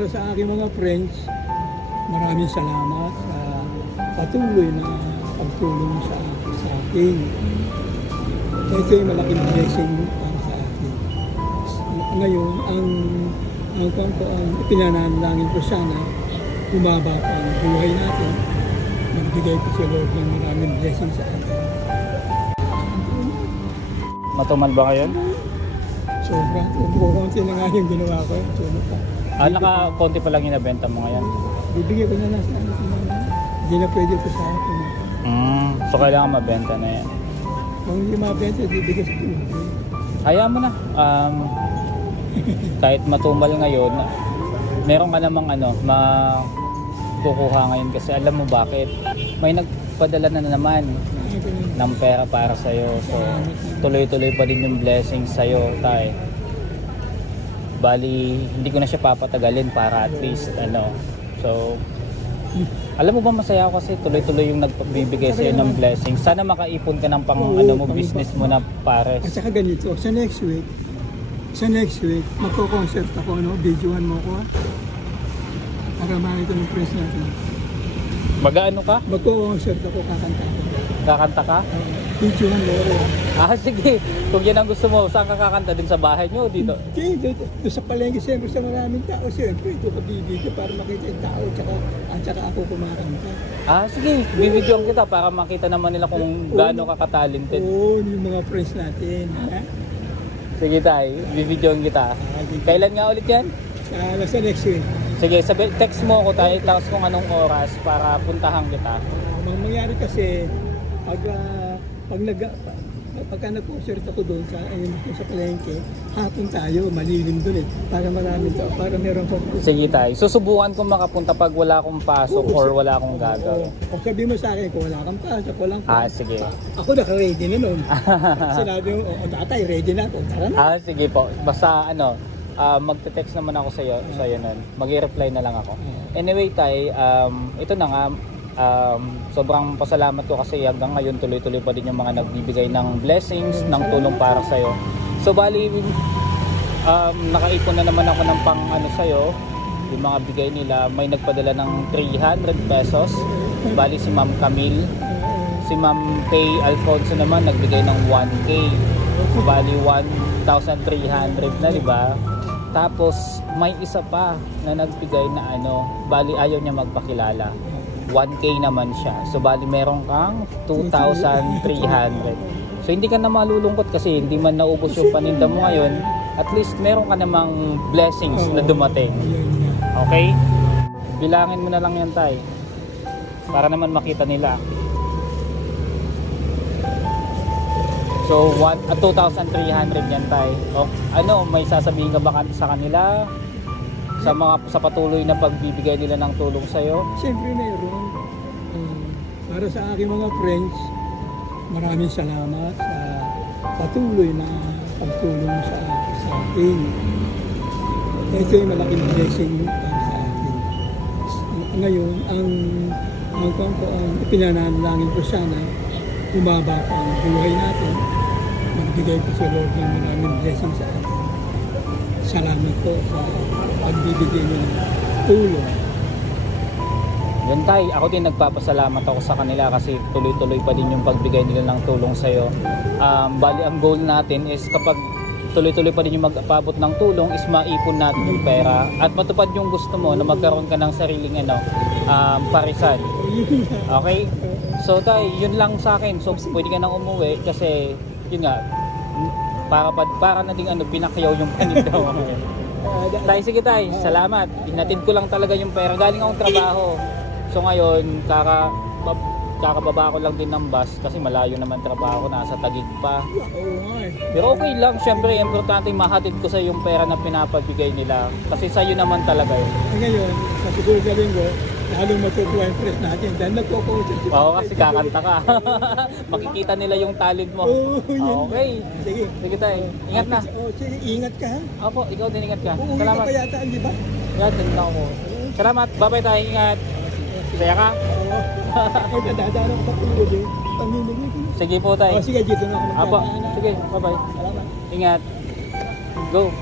para sa aking mga friends, maraming salamat sa patuloy na pagtulong sa akin. Ito ay malaking blessing para sa akin. Ngayon, ang ipinanalangin ko sana, bumaba pa ang buhay natin, magbigay pa si Lord ng maraming blessing sa atin. Matumal ba kayo? Sobra. Konti na nga yung ginawa ko. Naka-konti pa lang yung nabenta mo ngayon? Bibigay ko na lang sa akin. Hindi na pwede ko sa akin. So kailangan mabenta na yan. Kung hindi mabenta, bibigay sa akin. Hayaan mo na. Kahit matumal ngayon, meron ka namang makukuha ngayon kasi alam mo bakit? May nagpadala na naman ng pera para sa'yo. So, tuloy-tuloy pa din yung blessings sa'yo, tay. Bali, hindi ko na siya papatagalin para at least, So, alam mo ba masaya ako kasi tuloy-tuloy yung nagbibigay sa'yo ng blessings. Sana makaipon ka ng business mo na pares. At saka ganito, sa next week, magko-concert ako, videohan mo ko, para makita ng press natin. Mag-ano ka? Magko-concert ako, kakanta ako. Kakanta ka? Videohan mo ko. Sige. Kung yan ang gusto mo, saan ka kakanta? Din sa bahay nyo o dito? Dito sa palengke, siyempre sa maraming tao. Siyempre, ito ka bibigyan para makita yung tao at saka ako kumakanta. Sige. Bibidyoan kita para makita naman nila kung gaano ka ka-talented. Oo, yung mga friends natin. Ha? Sige tayo, bibidyoan kita. Kailan nga ulit yan? Sa next week. Sige, text mo ako tayo, tapos kung anong oras para puntahan kita. Mangyari kasi, pagka nag-concert ako doon sa palengke, hapon tayo, malilim doon para maraming tao, para meron ko. Sige tayo, susubukan kong makapunta pag wala akong pasok or wala akong gagawin. O sabi mo sa akin kung wala kang pasok, walang pasok. Sige. Ako naka-ready na noon. Sinabi mo, tatay, ready na ako, tara na. Sige po, basta magte-text naman ako sa'yo nun. Mag-i-reply na lang ako. Anyway tay, ito na nga, sobrang pasalamat ko kasi hanggang ngayon tuloy-tuloy pa din yung mga nagbibigay ng blessings, ng tulong para sa'yo. So bali, nakaipon na naman ako ng sa'yo, yung mga bigay nila. May nagpadala ng 300 pesos, bali si Ma'am Camille. Si Ma'am Kay Alfonso naman nagbigay ng 1K, bali 1,300 na, diba? Tapos may isa pa na nagbigay na bali ayaw niya magpakilala, 1K naman siya. So bali meron kang 2,300. So hindi ka na malulungkot kasi hindi man naubos yung paninda mo ngayon. At least meron ka namang blessings na dumating. Okay? Bilangin mo na lang yan tay, para naman makita nila. So 2,300 yan tay. May sasabihin ka ba sa kanila? Sa patuloy na pagbibigay nila ng tulong sa'yo? Siyempre mayroon. Para sa aking mga friends, maraming salamat sa patuloy na pagtulong sa akin. Ito ay malaking blessing para sa akin. Ngayon, ang ipinanalangin ko sana, bumaba pa ang buhay natin, magbigay pa si Lord ng maraming blessing sa atin. Salamat po sa pagbibigay niyo ng tulong. Yan tay, ako din nagpapasalamat ako sa kanila kasi tuloy-tuloy pa din yung pagbigay nila ng tulong sa'yo. Bali ang goal natin is kapag tuloy-tuloy pa din yung mag-apabot ng tulong is maipon natin yung pera at matupad yung gusto mo na magkaroon ka ng sariling parisan. Okay? So tay, yun lang sa akin. So pwede ka nang umuwi kasi yun nga, para na ding pinakyaw yung paninda mo. Tay, sige tay, salamat. Inatid ko lang talaga yung pera. Galing akong trabaho. So ngayon, kakababa ko lang din ng bus kasi malayo naman trabaho ko, nasa Taguig pa. Pero okay lang, syempre importante mahatid ko sa yung pera na pinapabigay nila kasi sa'yo naman talaga yun. Ngayon, siguro galing ko, lalong matutuwa yung press natin dahil nagpo-concert. Oo, kasi kakanta ka. Makikita nila yung talent mo. Okay. Sige tayo, ingat na. Sige, ingat ka ha. Opo, ikaw din ingat ka. Uuwi ka pa yata, di ba? Ingat din ako. Salamat, bye-bye tayo, ingat. Saya ka? Oo. Dadaan ako sa tulog eh. Sige po tayo. Sige, dito na ako. Apo, sige, bye-bye. Salamat. Ingat. Go.